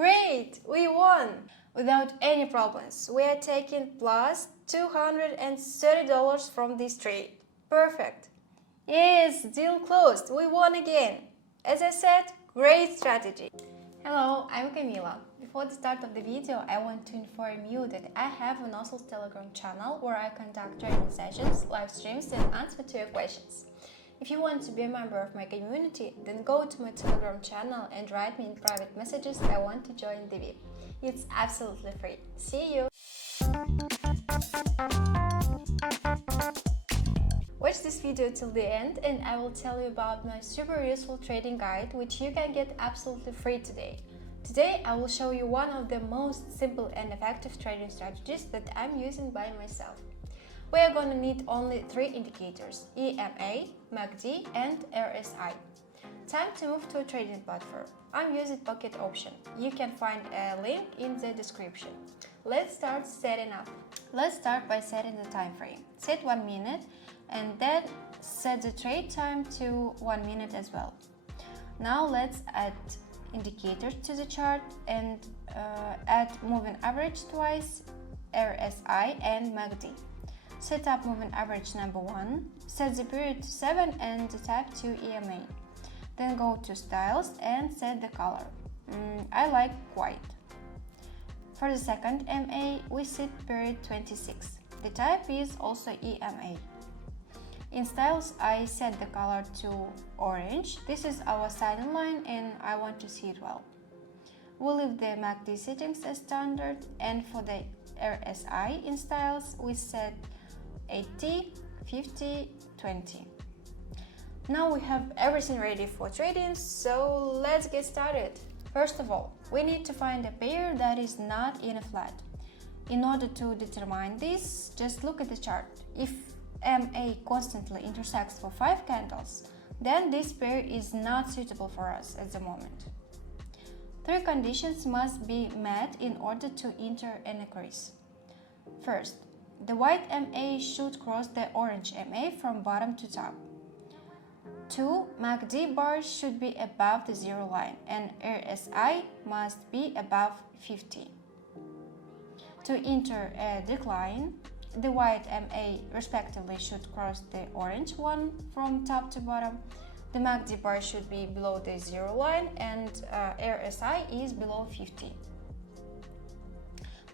Great! We won! Without any problems, we are taking plus $230 from this trade. Perfect! Yes, deal closed. We won again. As I said, great strategy. Hello, I'm Camila. Before the start of the video, I want to inform you that I have an awesome Telegram channel where I conduct training sessions, live streams and answer to your questions. If you want to be a member of my community, then go to my Telegram channel and write me in private messages I want to join the VIP. It's absolutely free. See you! Watch this video till the end and I will tell you about my super useful trading guide which you can get absolutely free today. Today I will show you one of the most simple and effective trading strategies that I'm using by myself. We are going to need only 3 indicators: EMA, MACD and RSI. Time to move to a trading platform. I'm using Pocket Option. You can find a link in the description. Let's start setting up. Let's start by setting the time frame. Set 1 minute and then set the trade time to 1 minute as well. Now let's add indicators to the chart and add moving average twice, RSI and MACD. Set up moving average number 1, set the period to 7 and the type to EMA. Then go to styles and set the color. I like white. For the second MA, we set period 26. The type is also EMA. In styles, I set the color to orange. This is our sign line and I want to see it well. We'll leave the MACD settings as standard, and for the RSI in styles, we set 80, 50, 20. Now we have everything ready for trading, so let's get started. First of all, we need to find a pair that is not in a flat. In order to determine this, just look at the chart. If MA constantly intersects for 5 candles, then this pair is not suitable for us at the moment. 3 conditions must be met in order to enter an increase. First, the white MA should cross the orange MA from bottom to top. 2. MACD bars should be above the zero line and RSI must be above 50. To enter a decline, the white MA respectively should cross the orange one from top to bottom. The MACD bar should be below the zero line and RSI is below 50.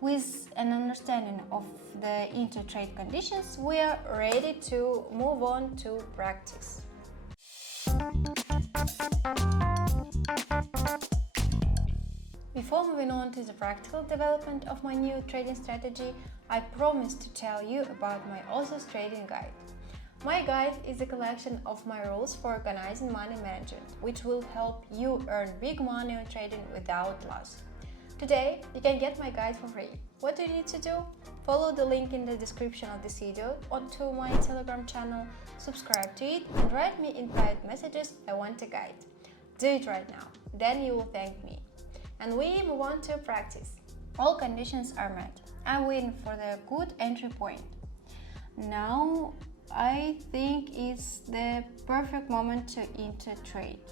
With an understanding of the inter-trade conditions, we are ready to move on to practice. Before moving on to the practical development of my new trading strategy, I promised to tell you about my Author's Trading Guide. My guide is a collection of my rules for organizing money management, which will help you earn big money on trading without loss. Today, you can get my guide for free. What do you need to do? Follow the link in the description of this video onto my Telegram channel, subscribe to it and write me in private messages I want a guide. Do it right now, then you will thank me. And we move on to practice. All conditions are met. I'm waiting for the good entry point. Now, I think it's the perfect moment to enter trade.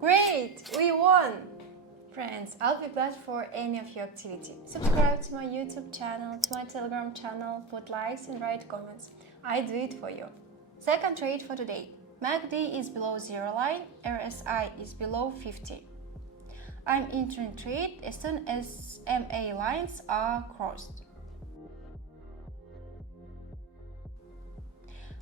Great! We won! Friends, I'll be glad for any of your activity. Subscribe to my YouTube channel, to my Telegram channel, put likes and write comments. I do it for you. Second trade for today. MACD is below zero line, RSI is below 50. I'm entering trade as soon as MA lines are crossed.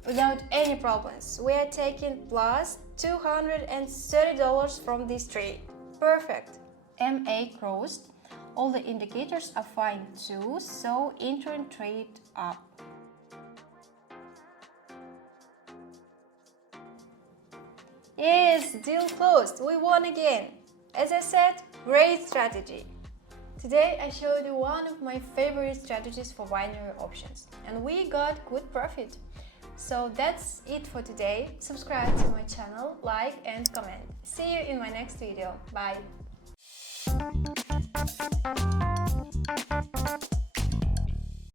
Without any problems, we are taking plus $230 from this trade. Perfect! MA crossed. All the indicators are fine too, so entering trade up. Yes, deal closed. We won again. As I said, great strategy. Today I showed you one of my favorite strategies for binary options, and we got good profit. So that's it for today. Subscribe to my channel, like and comment. See you in my next video. Bye!